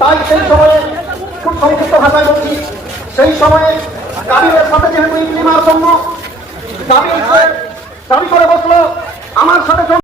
তাই সেই সময়ে খুব সংক্ষিপ্ত ভাষায় বলছি, সেই সময়ে কাবিরের সাথে যেহেতু ইকলিমার জন্য দাবি করে বসলো আমার সাথে